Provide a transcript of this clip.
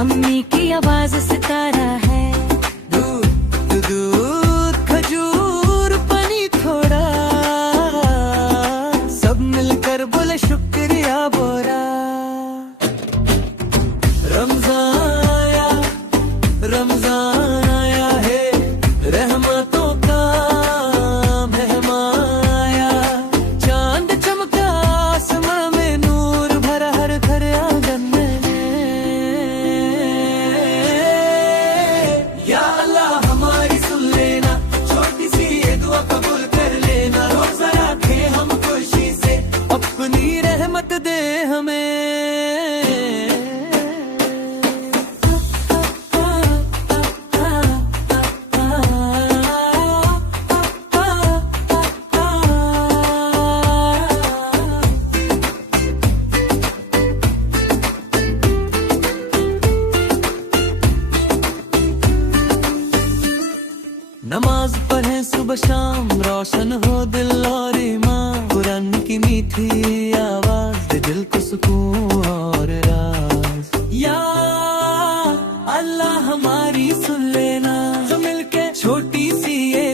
अम्मी की आवाज सितारा है। दूध दूध खजूर पानी थोड़ा, सब मिलकर बोले शुक्रिया बोरा। रमजान आया है, रहमतों का मेहमान आया। चांद चमका आसमां में, नूर भरा हर घर आंगन में। या अल्लाह हमारी सुन लेना, छोटी सी ये दुआ कबूल कर लेना। रोजा रखे हम खुशी से, अपनी रहमत दे हमें। नमाज पढ़े सुबह शाम, रोशन हो दिल और ईमान। कुरान की मीठी आवाज दे दिल को सुकून और राज। या अल्लाह हमारी सुन लेना, जो मिलके छोटी सी ये